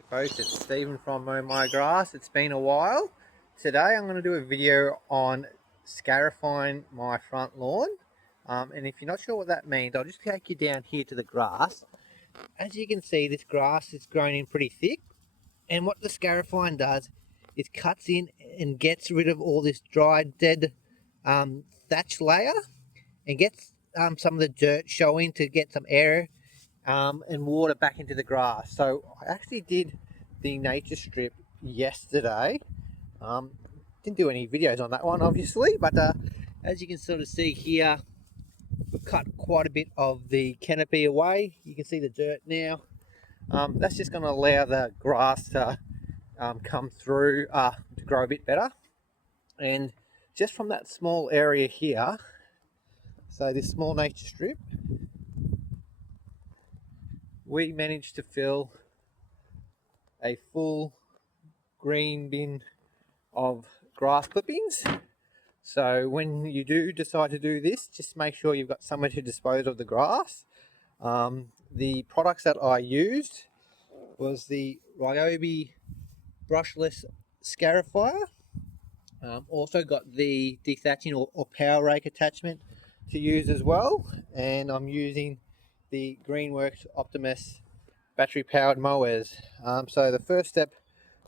Hey folks, it's Stephen from Mow My Grass. It's been a while. Today I'm going to do a video on scarifying my front lawn. And if you're not sure what that means, I'll just take you down here to the grass. As you can see, this grass is growing in pretty thick. And what the scarifying does is cuts in and gets rid of all this dry, dead thatch layer and gets some of the dirt showing to get some air and water back into the grass. So I actually did the nature strip yesterday. Didn't do any videos on that one obviously, but as you can sort of see here, we've cut quite a bit of the canopy away. You can see the dirt now. That's just going to allow the grass to come through to grow a bit better. And just from that small area here, so this small nature strip, we managed to fill a full green bin of grass clippings. So when you do decide to do this, just make sure you've got somewhere to dispose of the grass. The products that I used was the Ryobi brushless Scarifier. Also got the dethatching or power rake attachment to use as well, and I'm using the Greenworks Optimus battery powered mowers. So the first step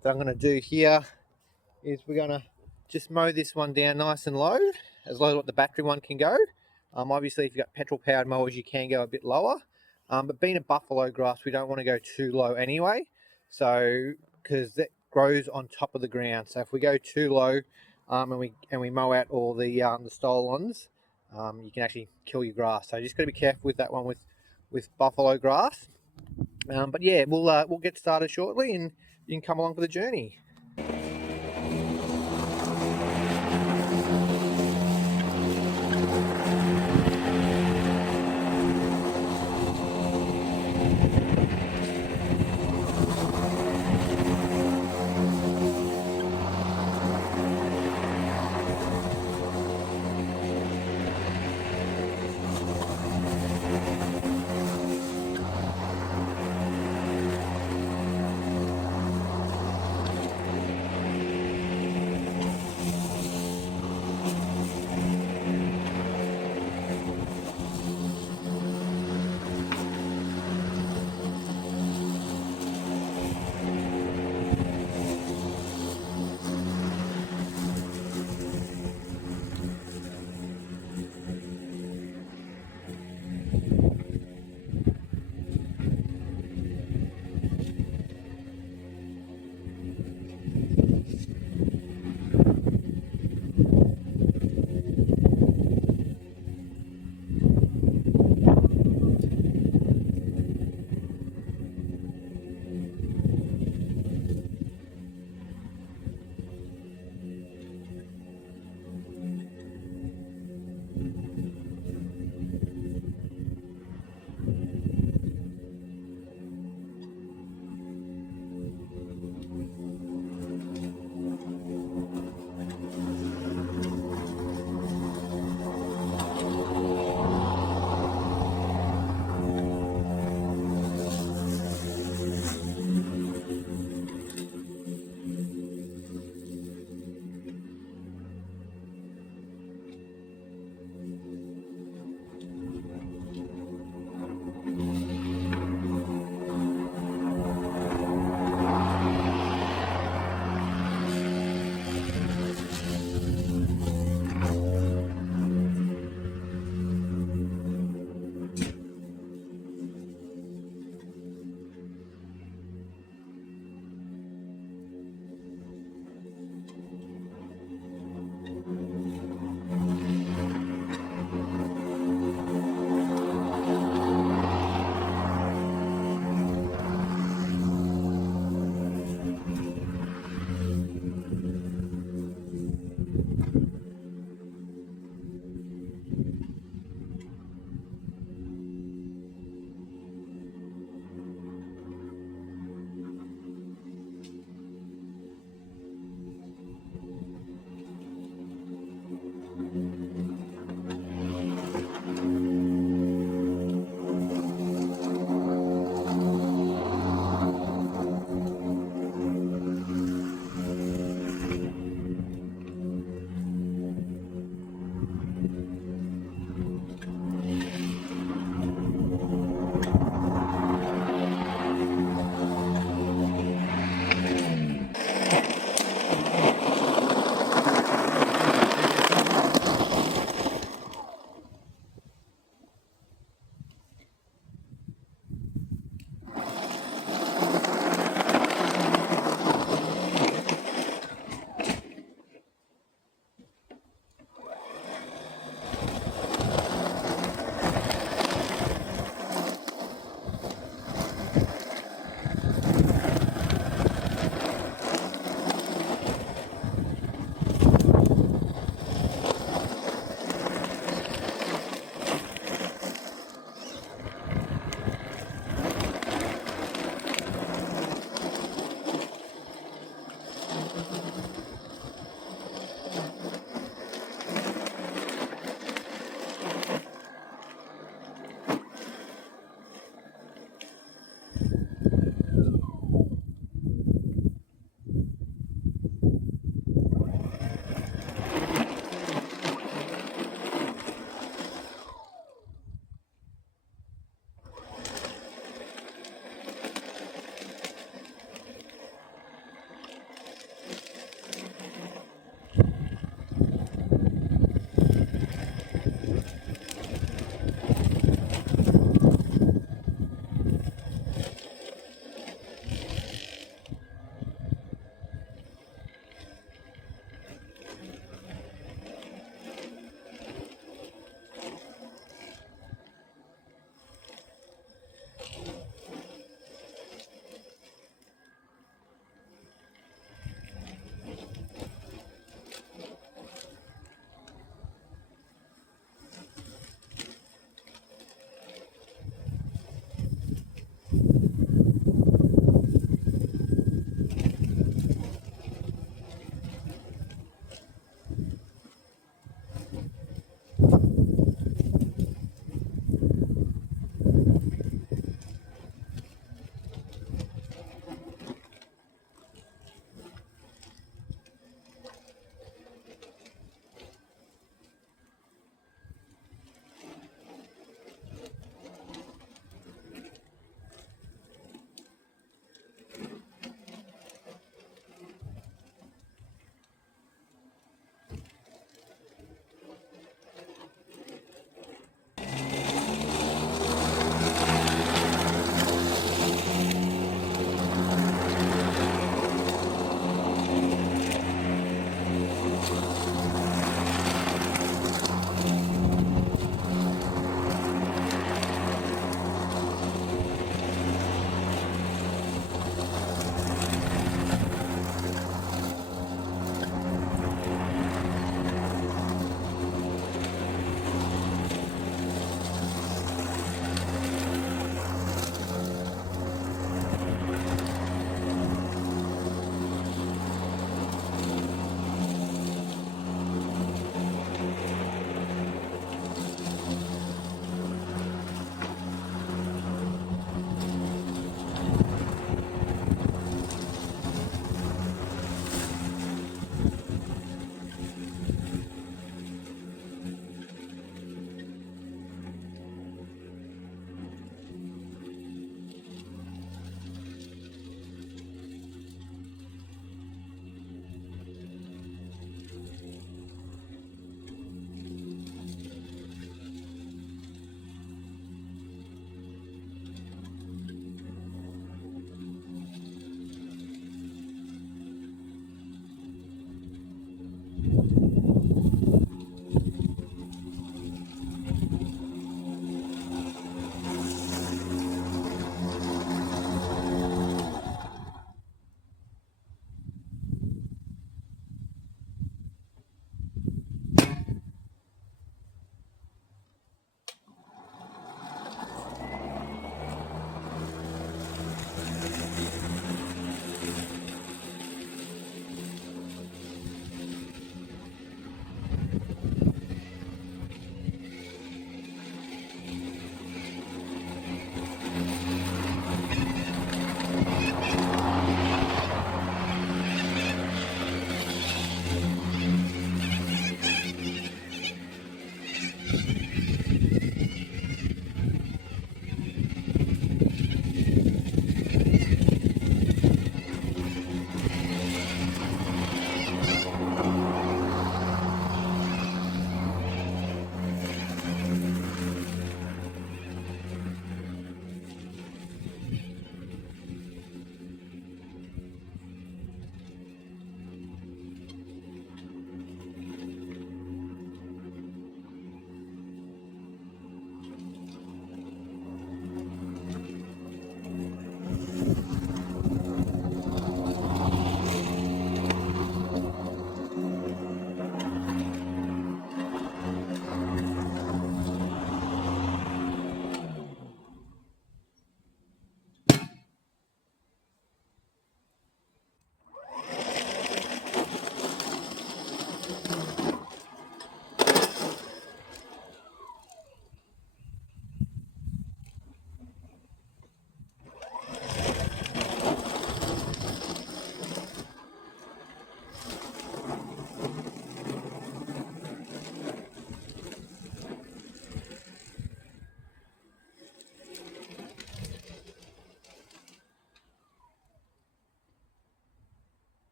that I'm going to do here is we're going to just mow this one down nice and low as what the battery one can go. Obviously if you've got petrol powered mowers you can go a bit lower, but being a buffalo grass we don't want to go too low anyway, so because that grows on top of the ground. So if we go too low and we mow out all the stolons, you can actually kill your grass. So you just got to be careful with that one with buffalo grass. But yeah, we'll get started shortly and you can come along for the journey.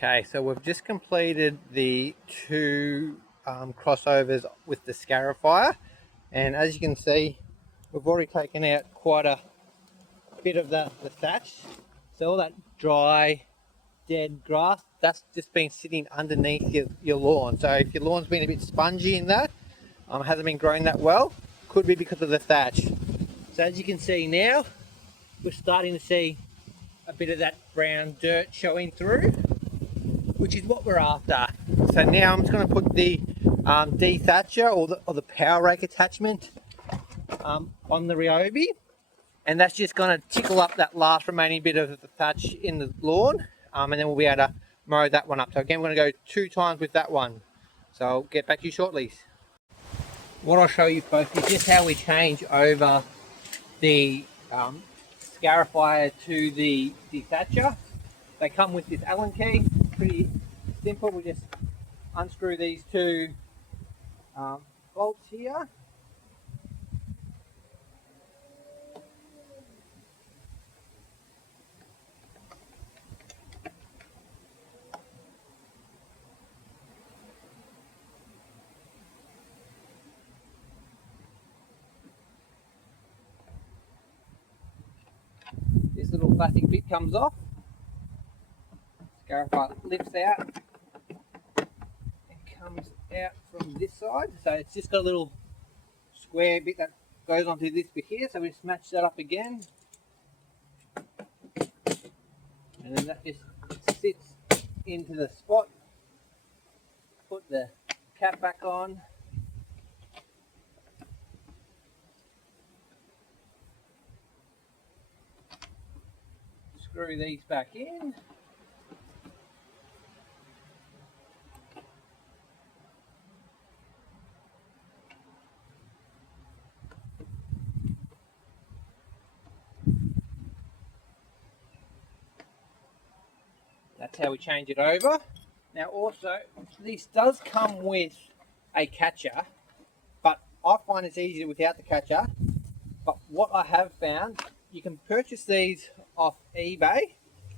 Okay, so we've just completed the two crossovers with the Scarifier, and as you can see, we've already taken out quite a bit of the thatch. So all that dry, dead grass, that's just been sitting underneath your lawn. So if your lawn's been a bit spongy in that, hasn't been growing that well, could be because of the thatch. So as you can see now, we're starting to see a bit of that brown dirt showing through, which is what we're after. So now I'm just going to put the dethatcher or the power rake attachment on the Ryobi, and that's just going to tickle up that last remaining bit of the thatch in the lawn, and then we'll be able to mow that one up. So again, we're going to go 2 times with that one. So I'll get back to you shortly. What I'll show you folks is just how we change over the Scarifier to the dethatcher. They come with this Allen key, pretty simple. We just unscrew these 2 bolts here. This little plastic bit comes off. Scarifier lifts out and comes out from this side. So it's just got a little square bit that goes onto this bit here. So we just match that up again. And then that just sits into the spot. Put the cap back on. Screw these back in. That's how we change it over. Now also, this does come with a catcher, but I find it's easier without the catcher. But what I have found, you can purchase these off eBay.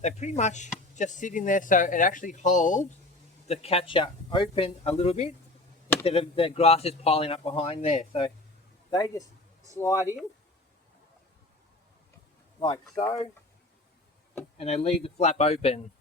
They pretty much just sit in there so it actually holds the catcher open a little bit instead of the grass just piling up behind there. So they just slide in like so, and they leave the flap open.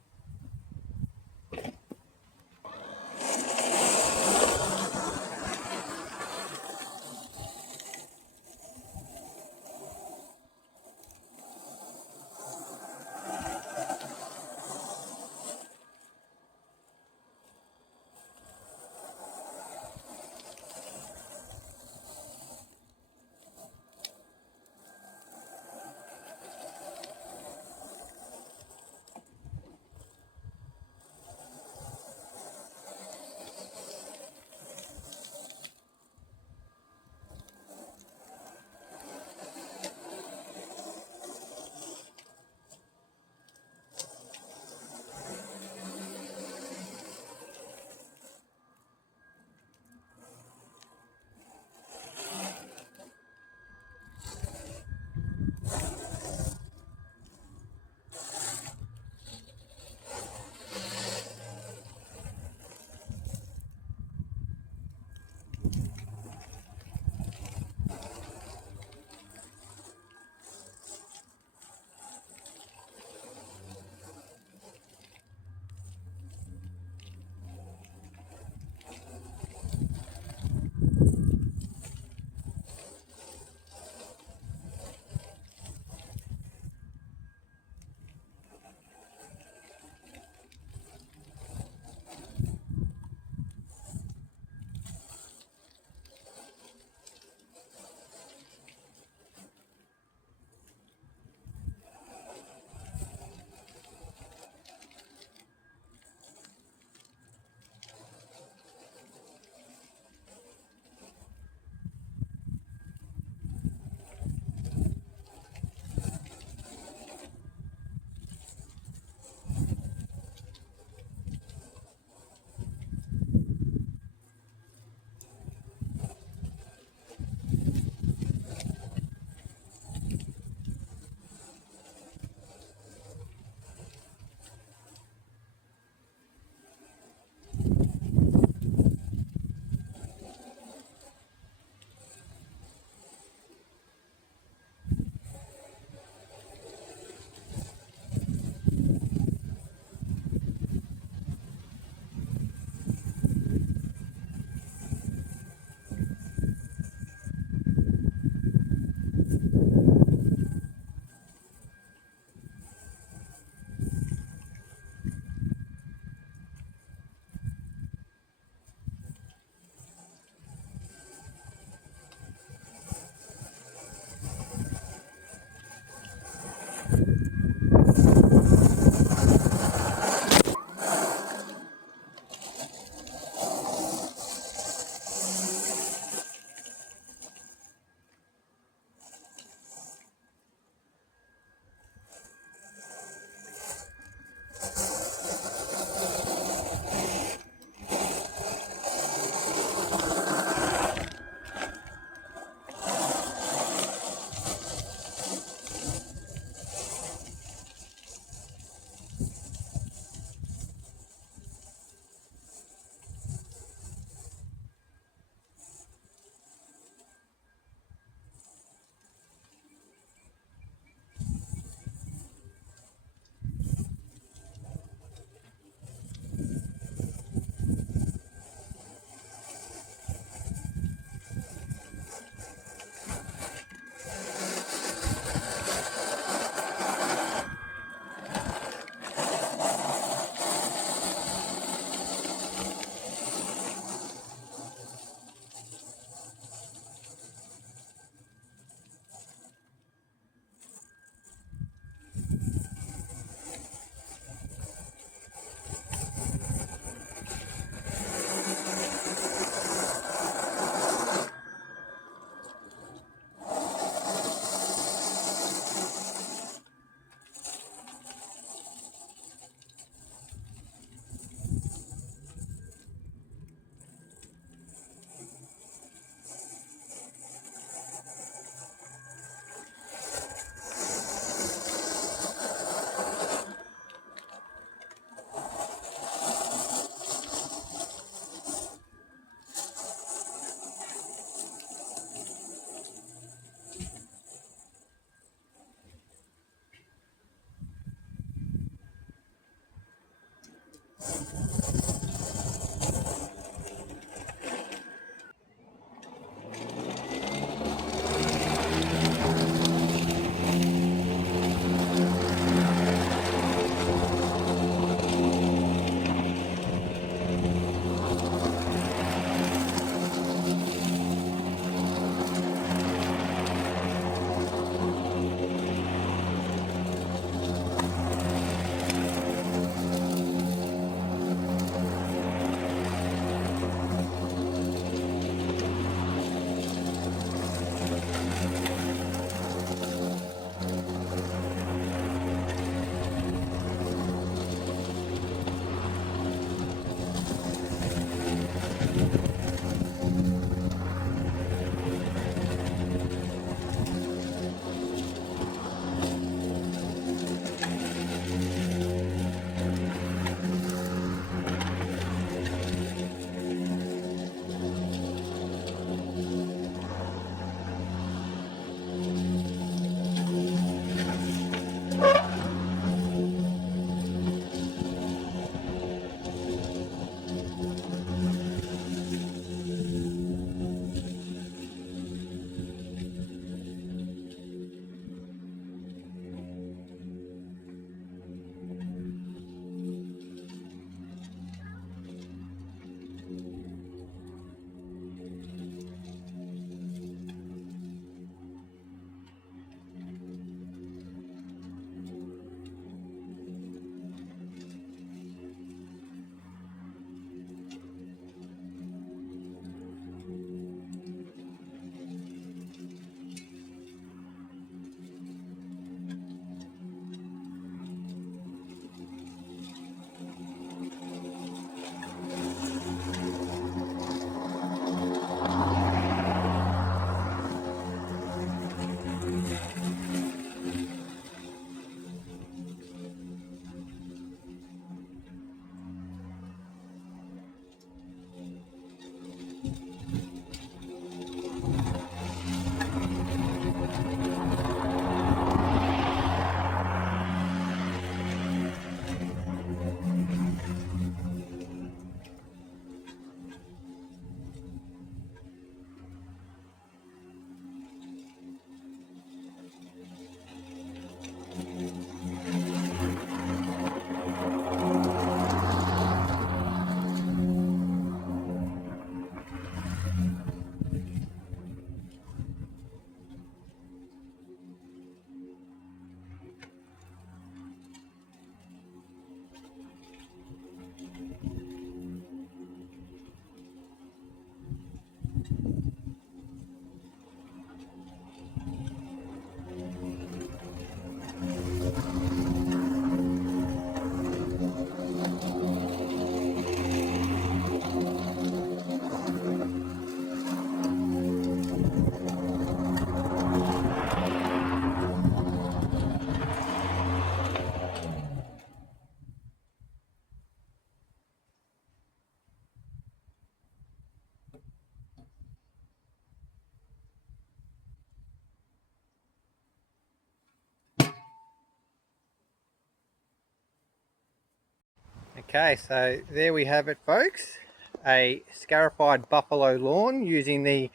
Okay, so there we have it, folks. A scarified buffalo lawn using the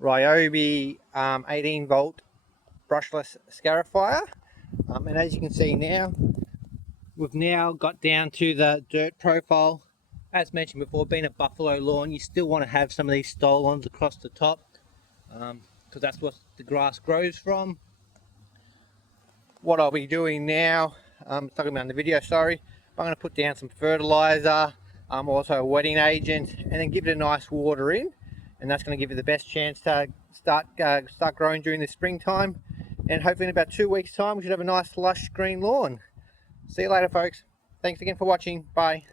Ryobi 18 volt brushless scarifier. And as you can see now, we've now got down to the dirt profile. As mentioned before, being a buffalo lawn, you still want to have some of these stolons across the top, because that's what the grass grows from. What I'll be doing now, talking about in the video, sorry, I'm going to put down some fertilizer, also a wetting agent, and then give it a nice water in, and that's going to give it the best chance to start growing during the springtime. And hopefully in about 2 weeks time we should have a nice lush green lawn. See you later, folks. Thanks again for watching. Bye.